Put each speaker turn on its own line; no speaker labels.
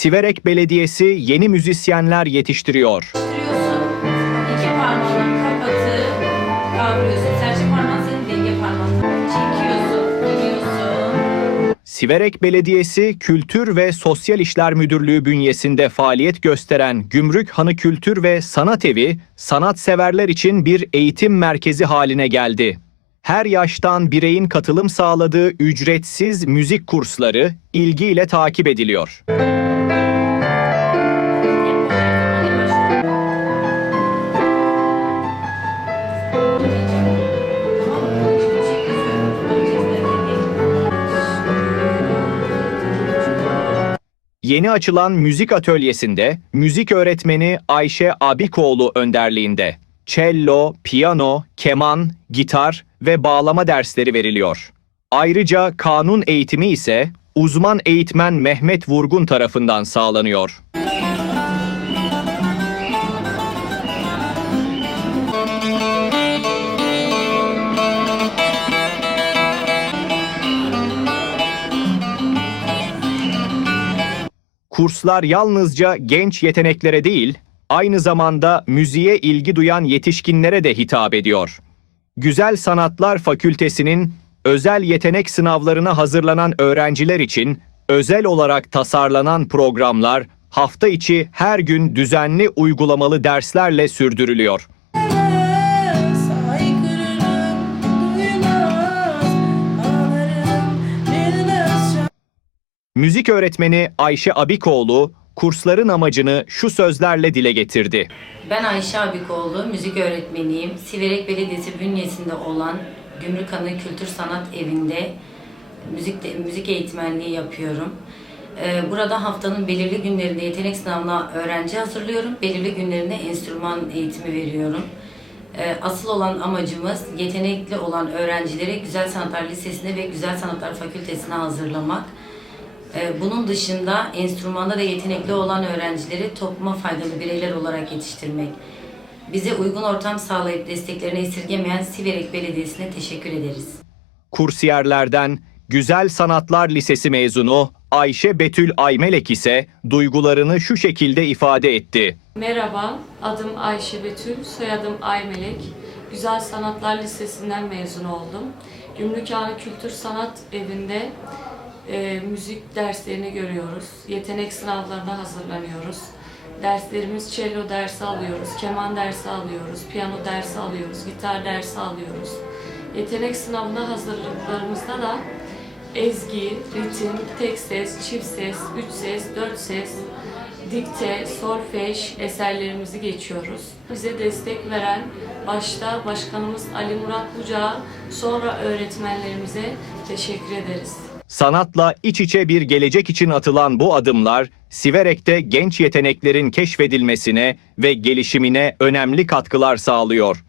Siverek Belediyesi yeni müzisyenler yetiştiriyor.
Kırıyorsun, iki parmağını kapatıp kavruyorsun. Serçe parmağın senin denge parmağın. Çekiyorsun, iniyorsun.
Siverek Belediyesi Kültür ve Sosyal İşler Müdürlüğü bünyesinde faaliyet gösteren Gümrük Hanı Kültür ve Sanat Evi, sanatseverler için bir eğitim merkezi haline geldi. Her yaştan bireyin katılım sağladığı ücretsiz müzik kursları ilgiyle takip ediliyor. Yeni açılan müzik atölyesinde müzik öğretmeni Ayşe Abikoğlu önderliğinde cello, piyano, keman, gitar ve bağlama dersleri veriliyor. Ayrıca kanun eğitimi ise uzman eğitmen Mehmet Vurgun tarafından sağlanıyor. Kurslar yalnızca genç yeteneklere değil, aynı zamanda müziğe ilgi duyan yetişkinlere de hitap ediyor. Güzel Sanatlar Fakültesinin özel yetenek sınavlarına hazırlanan öğrenciler için özel olarak tasarlanan programlar hafta içi her gün düzenli uygulamalı derslerle sürdürülüyor. Müzik öğretmeni Ayşe Abikoğlu kursların amacını şu sözlerle dile getirdi.
Ben Ayşe Abikoğlu, müzik öğretmeniyim. Siverek Belediyesi bünyesinde olan Gümrükhanı Kültür Sanat Evi'nde müzik, de- müzik eğitmenliği yapıyorum. Ee, Burada haftanın belirli günlerinde yetenek sınavına öğrenci hazırlıyorum. Belirli günlerinde enstrüman eğitimi veriyorum. Ee, Asıl olan amacımız yetenekli olan öğrencileri Güzel Sanatlar Lisesi'ne ve Güzel Sanatlar Fakültesi'ne hazırlamak. Ee, Bunun dışında enstrümanda da yetenekli olan öğrencileri topluma faydalı bireyler olarak yetiştirmek. Bize uygun ortam sağlayıp desteklerini esirgemeyen Siverek Belediyesi'ne teşekkür ederiz.
Kursiyerlerden Güzel Sanatlar Lisesi mezunu Ayşe Betül Aymelek ise duygularını şu şekilde ifade etti.
Merhaba, adım Ayşe Betül, soyadım Aymelek. Güzel Sanatlar Lisesi'nden mezun oldum. Gümrükhane Kültür Sanat Evi'nde e, müzik derslerini görüyoruz. Yetenek sınavlarına hazırlanıyoruz. Derslerimiz cello dersi alıyoruz, keman dersi alıyoruz, piyano dersi alıyoruz, gitar dersi alıyoruz. Yetenek sınavına hazırlıklarımızda da ezgi, ritim, tek ses, çift ses, üç ses, dört ses, dikte, solfej eserlerimizi geçiyoruz. Bize destek veren başta Başkanımız Ali Murat Bucağı, sonra öğretmenlerimize teşekkür ederiz.
Sanatla iç içe bir gelecek için atılan bu adımlar Siverek'te genç yeteneklerin keşfedilmesine ve gelişimine önemli katkılar sağlıyor.